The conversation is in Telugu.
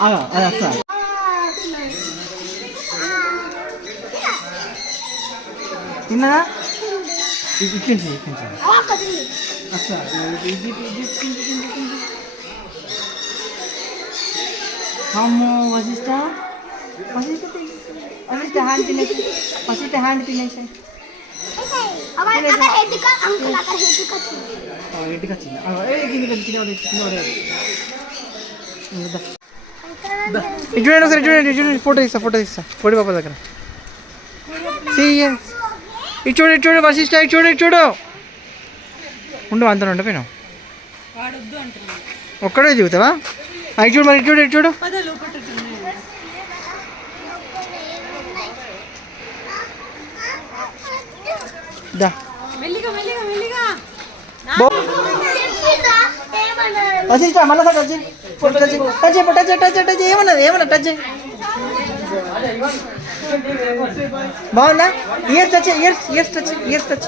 అది వస్తా తిన్నా ఇట్టించి వస్తా అమ్మో వశిష్ట వశిష్ట హ్యాండ్ తినేసి వశిష్ట హ్యాండ్ తినేసి ఇంటికి వచ్చింది చూడండి ఒకసారి చూడండి ఫోటో ఇస్తా పొడి పాప దగ్గర ఇటు చూడు వశిష్ట చూడు ఉండు అంతా ఉండపోయినావు ఒక్కడే దిగుతావా అవి చూడు మరి చూడు దా వశిష్ట మళ్ళా టచ్ ఏమన్నా టచ్ బాగుందా ఇయర్స్ టచ్